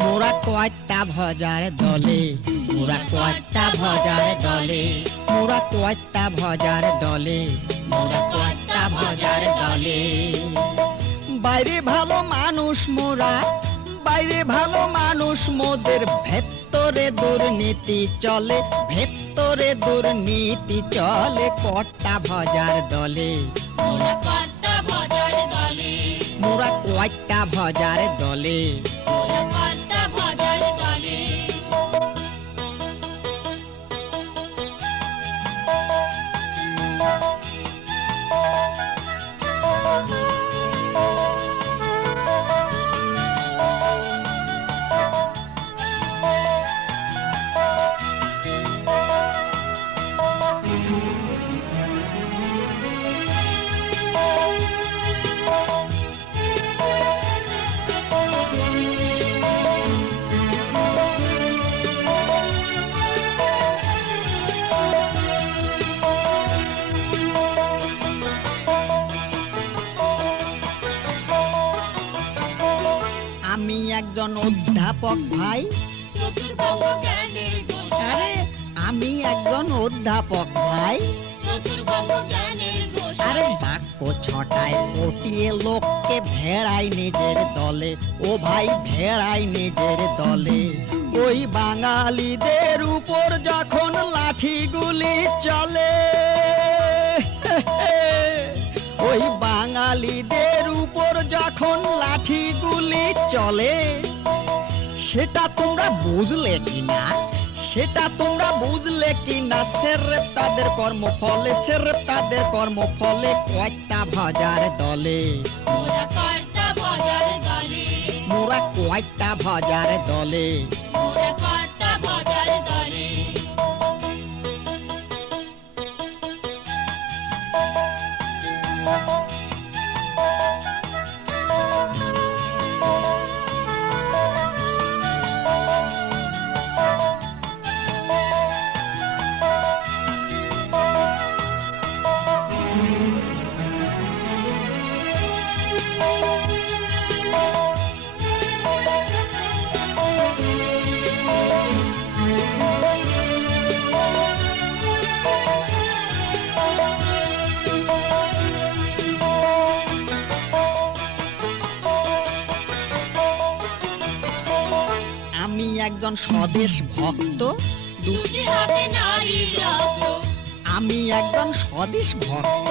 মোরা কয়টা ভজার দলে, মোরা কয়টা ভজার দলে, মোরা কয়টা ভজার দলে, মোরা কয়টা ভজার দলে। বাইরে ভালো মানুষ মোরা, বাইরে ভালো মানুষ, মোদের ভেতরে দুর্নীতি চলে, ভেতরে দুর্নীতি চলে। কয়টা ভজার দলে, মোরা কয়টা ভজার দলে, মোরা কয়টা ভজার দলে। মোরা কয়টা ভজার দলে। আমি একজন অধ্যাপক ভাই, চতুর্বঙ্গ জ্ঞানের গোসাই, আরে আমি একজন অধ্যাপক ভাই। চতুর্বঙ্গ জ্ঞানের গোসাই। আরে বাক্য ছটায় পটিয়ে লোককে ভেড়াই নিজের দলে, ও ভাই ভেড়াই নিজের দলে। ওই বাঙালিদের উপর যখন লাঠিগুলি চলে, ওই বাঙালিদের উপর যখন লাঠিগুলি চলে, সেটা তোমরা বুঝলে কিনা, সেটা তোমরা বুঝলে কিনা। সেরেপ তাদের কর্মফলে, সেরেপ তাদের কর্মফলে। কয়টা ভজার দলে, মোরা কয়টা ভজার দলে, মোরা কয়টা ভজার দলে। মোরা কয়টা ভজার দলে। আমি একজন স্বদেশ ভক্ত, দুটি হাতে নারীর রক্ত, আমি একজন স্বদেশ ভক্ত।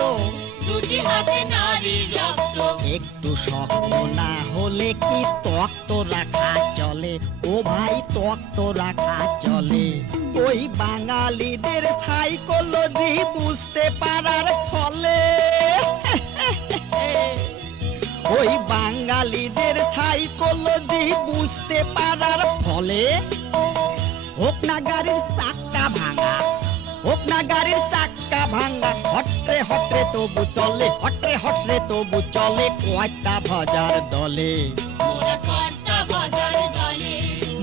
দুটি হাতে নারীর রক্ত। একটু শক্ত না হলে কি তক্ত রাখা চলে, ও ভাই তক্ত রাখা চলে। ওই বাঙালিদের সাইকোলজি বুঝতে পারার ফলে, ওই বাঙালিদের সাইকোলজি বুঝতে পারার ফলে, হোক না গাড়ির চাক্কা ভাঙা, হোক না গাড়ির চাক্কা ভাঙা, হটরে হটরে তবু চলে, হটরে হটরে তবু চলে। কয়টা ভজার দলে, মোরা কয়টা ভজার দলে,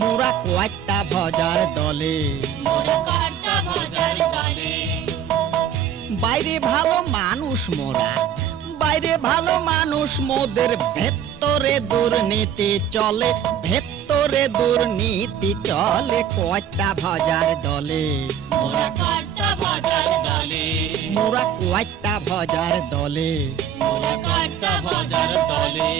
মোরা কয়টা ভজার দলে। মোরা কয়টা ভজার দলে। বাইরে ভালো মানুষ মোরা, বাইরে ভালো মানুষ, মোদের ভেতরে দুর্নীতি চলে, ভেতরে দুর্নীতি চলে। কয়টা ভজার দলে, মোরা কয়টা ভজার দলে, মোরা কয়টা ভজার দলে। মোরা কয়টা ভজার দলে।